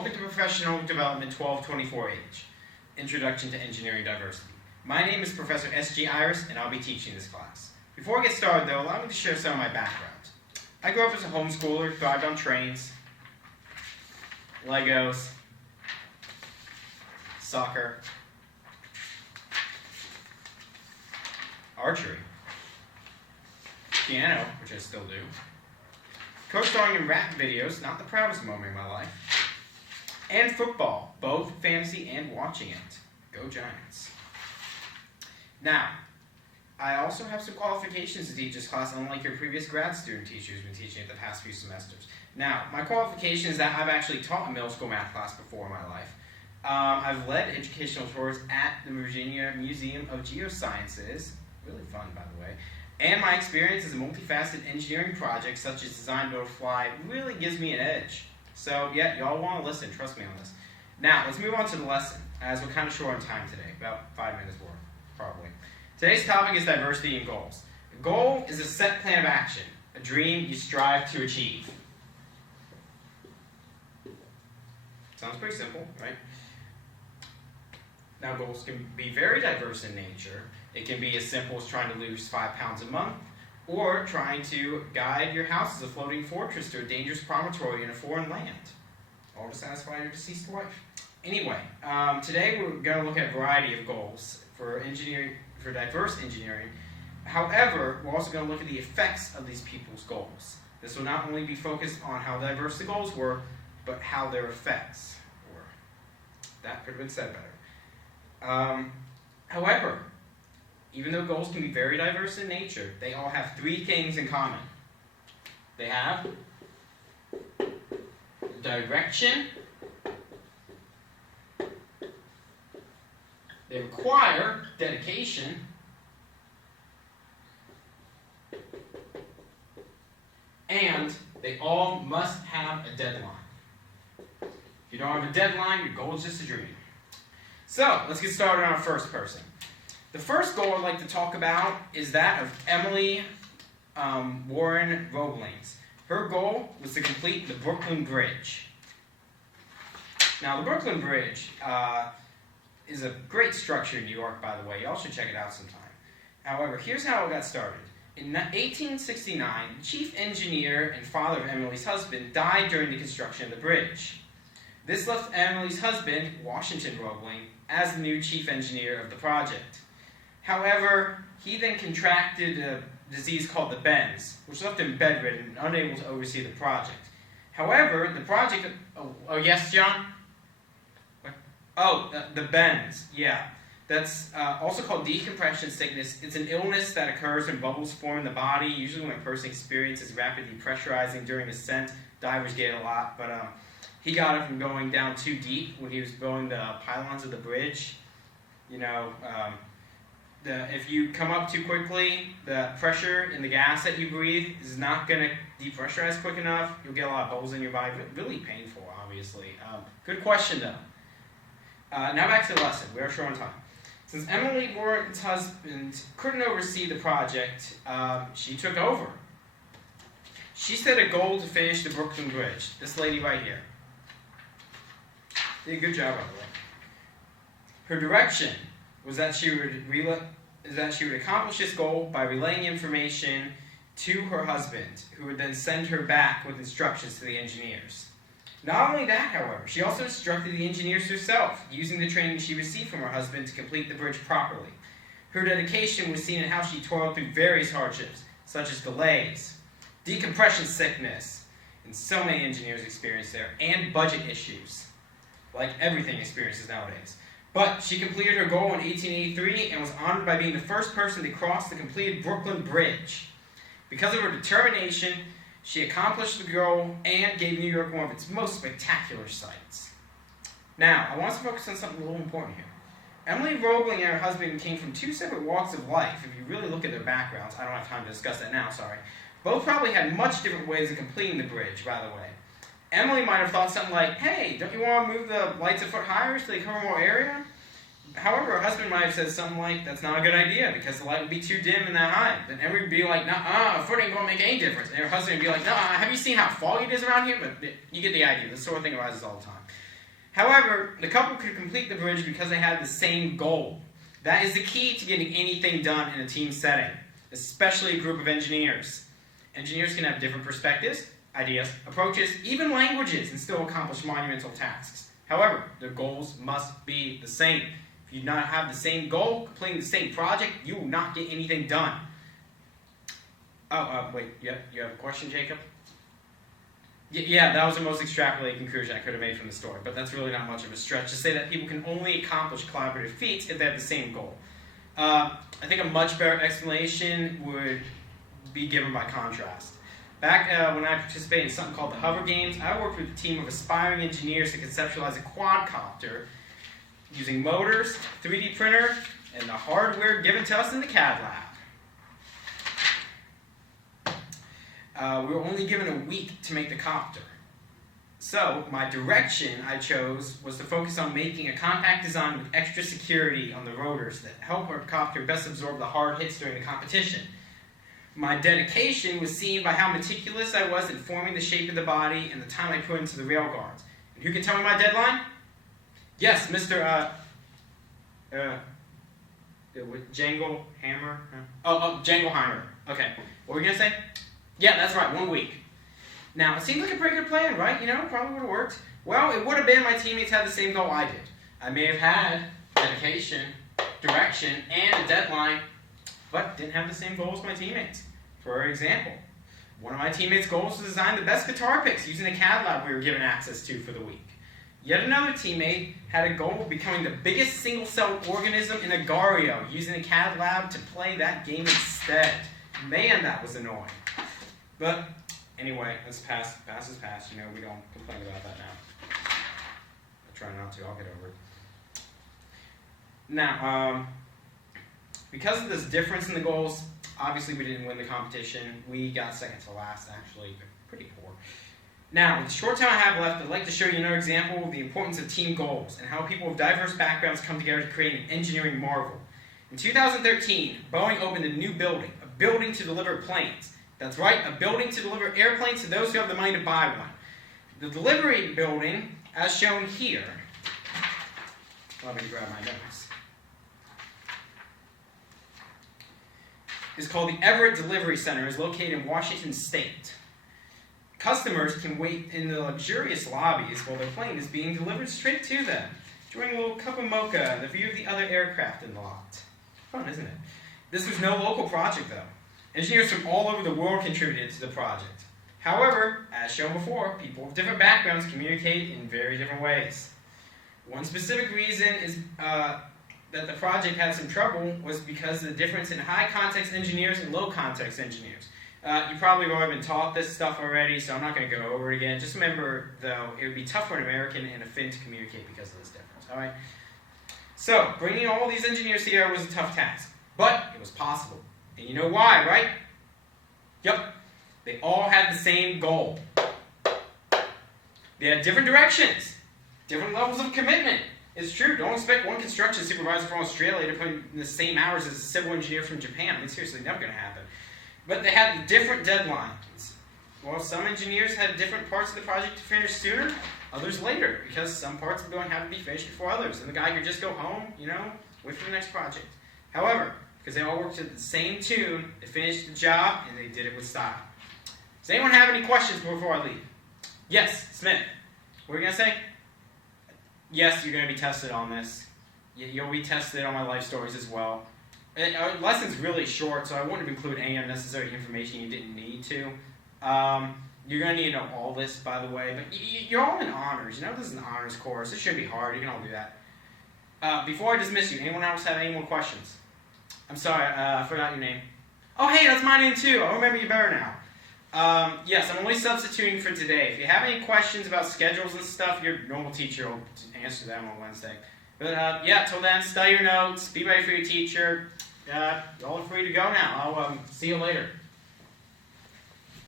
Welcome to Professional Development 1224H, Introduction to Engineering Diversity. My name is Professor S.G. Iris, and I'll be teaching this class. Before I get started, though, allow me to share some of my background. I grew up as a homeschooler, thrived on trains, Legos, soccer, archery, piano, which I still do, co-starring in rap videos, not the proudest moment in my life, and football, both fantasy and watching it. Go Giants. Now, I also have some qualifications to teach this class, unlike your previous grad student teacher who's been teaching it the past few semesters. Now, my qualification is that I've actually taught a middle school math class before in my life. I've led educational tours at the Virginia Museum of Geosciences, really fun by the way, and my experience as a multifaceted engineering project such as Design, Build, Fly really gives me an edge. So yeah, y'all want to listen, trust me on this. Now, let's move on to the lesson, as we're kind of short on time today, about 5 minutes worth, probably. Today's topic is diversity and goals. A goal is a set plan of action, a dream you strive to achieve. Sounds pretty simple, right? Now, goals can be very diverse in nature. It can be as simple as trying to lose 5 pounds a month, or trying to guide your house as a floating fortress to a dangerous promontory in a foreign land, all to satisfy your deceased wife. Anyway, today we're going to look at a variety of goals for diverse engineering. However, we're also going to look at the effects of these people's goals. This will not only be focused on how diverse the goals were, but how their effects were. That could have been said better. However, even though goals can be very diverse in nature, they all have 3 things in common. They have direction, they require dedication, and they all must have a deadline. If you don't have a deadline, your goal is just a dream. So, let's get started on our first person. The first goal I'd like to talk about is that of Emily Warren Roebling's. Her goal was to complete the Brooklyn Bridge. Now, the Brooklyn Bridge is a great structure in New York, by the way. Y'all should check it out sometime. However, here's how it got started. In 1869, the chief engineer and father of Emily's husband died during the construction of the bridge. This left Emily's husband, Washington Roebling, as the new chief engineer of the project. However, he then contracted a disease called the bends, which left him bedridden and unable to oversee the project. However, the project... Oh yes, John? What? Oh, the bends, yeah. That's also called decompression sickness. It's an illness that occurs when bubbles form in the body, usually when a person experiences rapid depressurizing during ascent. Divers get it a lot, but he got it from going down too deep when he was building the pylons of the bridge. You know, if you come up too quickly, the pressure in the gas that you breathe is not going to depressurize quick enough. You'll get a lot of bubbles in your body. Really painful, obviously. Good question, though. Now back to the lesson. We are short on time. Since Emily Warren's husband couldn't oversee the project, she took over. She set a goal to finish the Brooklyn Bridge. This lady right here. Did a good job, by the way. Her direction was that she would accomplish this goal by relaying information to her husband, who would then send her back with instructions to the engineers. Not only that, however, she also instructed the engineers herself, using the training she received from her husband to complete the bridge properly. Her dedication was seen in how she toiled through various hardships, such as delays, decompression sickness, and so many engineers experience there, and budget issues, like everything experiences nowadays. But she completed her goal in 1883 and was honored by being the first person to cross the completed Brooklyn Bridge. Because of her determination, she accomplished the goal and gave New York one of its most spectacular sights. Now, I want us to focus on something a little important here. Emily Roebling and her husband came from 2 separate walks of life. If you really look at their backgrounds, I don't have time to discuss that now, sorry. Both probably had much different ways of completing the bridge, by the way. Emily might have thought something like, hey, don't you want to move the lights a foot higher so they cover more area? However, her husband might have said something like, that's not a good idea because the light would be too dim and that high. Then Emily would be like, a foot ain't going to make any difference. And her husband would be like, have you seen how foggy it is around here? But you get the idea. This sort of thing arises all the time. However, the couple could complete the bridge because they had the same goal. That is the key to getting anything done in a team setting, especially a group of engineers. Engineers can have different perspectives, ideas, approaches, even languages, and still accomplish monumental tasks. However, their goals must be the same. If you do not have the same goal, completing the same project, you will not get anything done. Wait, you have a question, Jacob? Yeah, that was the most extrapolated conclusion I could have made from the story, but that's really not much of a stretch to say that people can only accomplish collaborative feats if they have the same goal. I think a much better explanation would be given by contrast. Back when I participated in something called the Hover Games, I worked with a team of aspiring engineers to conceptualize a quadcopter using motors, 3D printer, and the hardware given to us in the CAD lab. We were only given a week to make the copter. So, my direction I chose was to focus on making a compact design with extra security on the rotors that help our copter best absorb the hard hits during the competition. My dedication was seen by how meticulous I was in forming the shape of the body and the time I put into the rail guards. And who can tell me my deadline? Yes, Mr. Jangle Hammer? Jangle Hammer. Okay, what were we going to say? Yeah, that's right, 1 week. Now, it seemed like a pretty good plan, right? You know, probably would have worked. Well, it would have been my teammates had the same goal I did. I may have had dedication, direction, and a deadline, but didn't have the same goal as my teammates. For example, one of my teammates' goals was to design the best guitar picks using the CAD lab we were given access to for the week. Yet another teammate had a goal of becoming the biggest single-celled organism in Agario using the CAD lab to play that game instead. Man, that was annoying. But anyway, that's past. Past is past. You know, we don't complain about that now. I try not to. I'll get over it. Now, because of this difference in the goals, obviously we didn't win the competition. We got second to last, actually. Pretty poor. Now, with the short time I have left, I'd like to show you another example of the importance of team goals and how people with diverse backgrounds come together to create an engineering marvel. In 2013, Boeing opened a new building, a building to deliver planes. That's right, a building to deliver airplanes to those who have the money to buy one. The delivery building, as shown here, let me grab my notes, is called the Everett Delivery Center. It's located in Washington State. Customers can wait in the luxurious lobbies while their plane is being delivered straight to them, enjoying a little cup of mocha and the view of the other aircraft in the lot. Fun, isn't it? This was no local project, though. Engineers from all over the world contributed to the project. However, as shown before, people with different backgrounds communicate in very different ways. One specific reason is that the project had some trouble was because of the difference in high-context engineers and low-context engineers. You probably have already been taught this stuff already, so I'm not going to go over it again. Just remember, though, it would be tough for an American and a Finn to communicate because of this difference. All right? So, bringing all these engineers together was a tough task, but it was possible. And you know why, right? Yep. They all had the same goal. They had different directions, different levels of commitment. It's true. Don't expect one construction supervisor from Australia to put in the same hours as a civil engineer from Japan. I mean, seriously, never going to happen. But they had different deadlines. Well, some engineers had different parts of the project to finish sooner, others later, because some parts are going to have to be finished before others. And the guy could just go home, wait for the next project. However, because they all worked to the same tune, they finished the job, and they did it with style. Does anyone have any questions before I leave? Yes, Smith. What are you going to say? Yes, you're going to be tested on this. You'll be tested on my life stories as well. Our lesson's really short, so I wouldn't include any unnecessary information you didn't need to. You're going to need to know all this, by the way, but you're all in honors. This is an honors course. It shouldn't be hard. You can all do that. Before I dismiss you, anyone else have any more questions? I'm sorry, I forgot your name. Oh, hey, that's my name too. I'll remember you better now. Yes, I'm only substituting for today. If you have any questions about schedules and stuff, your normal teacher will answer them on Wednesday. But yeah, till then, study your notes, be ready for your teacher. Y'all are free to go now. I'll see you later.